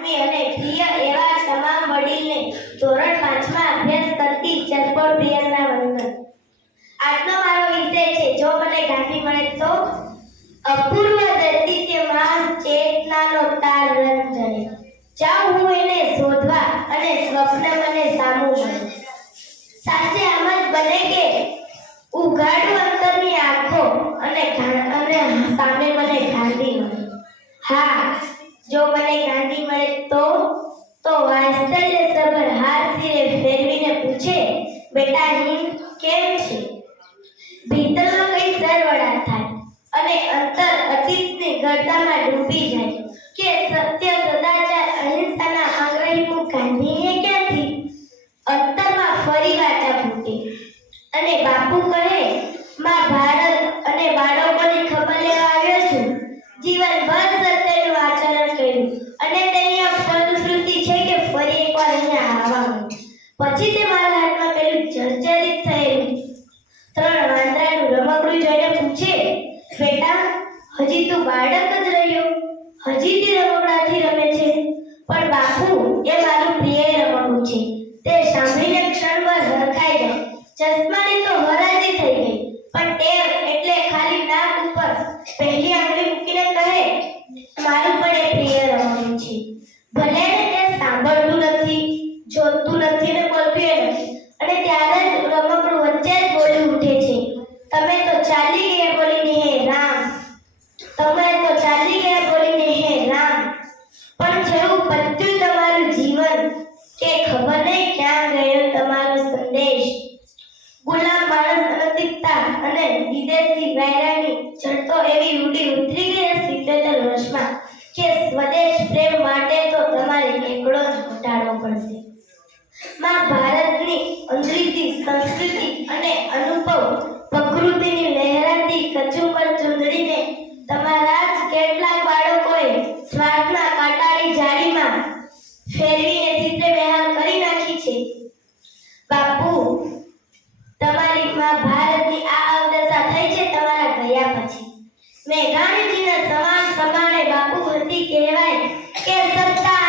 આત્મીય અને પ્રિય એવા તમામ વડીલને ધોરણ પાંચમાં અભ્યાસ કરતી ચરપોળ પ્રિયના વંદન. આજનો મારો વિષય છે, જો મને ગાંધી મળે તો? અપૂર્વ દૈતિત્યમાં ચેતનાનો તાર રંજને. જાઉં હું એને શોધવા અને સ્વપ્ન મને સામું મળે સાચે આમ જ બને કે ઉઘાડું અંતરની આંખો અને અને સામે મને ગાંધી મળે. હા જો મને ગાંધી મળે તો? તો વાત્સલ્ય સભર હાથ સિરે ફેરવીને પૂછે, બેટા હિંદ કેમ છે? ભીતરનો કઈ સરવડા થાય અને અંતર અતીતની ગરદામાં ડૂબી જાય કે સત્ય સદાચાર અહિંસાના આગ્રહી મુખ ગાંધીને ક્યાંથી? અંતરમાં ફરી વાચા ફૂટે અને બાપુ કહે, માં એકવાર અહીંયા આવવાનું પછી તે મારા હાથમાં પેલું જર્જરિત થયેલું. ત્રણ વાંદરાનું રમકડું જોઈને પૂછે, બેટા, હજી તું બાળક જ રહ્યો? હજી તે રમકડાથી રમે છે? પણ બાપુ, એ મારું પ્રિય રમકડું છે. તે સાંભળીને ક્ષણભર હરખાઈ ગયો. ચશ્માની તો હરાજી થઈ ગઈ, પણ ટેવ કે ખબર નહીં ક્યાં ગયો તમારો સંદેશ? ગુલામ માણસ અનૈતિકતા અને વિદેશી વૈરાની ચડતો એવી રૂઢી ઉતરી ગઈ સિત્તેર વર્ષમાં કે સ્વદેશ પ્રેમ માટે તો તમારે એકડો જ ઘટાડવો પડશે. માં ભારતની અંગ્રેજી સંસ્કૃતિ અને અનુભવ પ્રકૃતિની લહેરાતી કચુંબર ચૂંદડીને તમારા જ કેટલાક બાળકોએ સ્વાર્થના કાંટાળી જાળીમાં ફેરવીને છે. બાપુ, તમારી માં ભારતની આ અવદશા થઈ છે તમારા ગયા પછી. મેં મેઘાણીજીના સમાજ પ્રમાણે બાપુ હતી કહેવાય કે સત્તા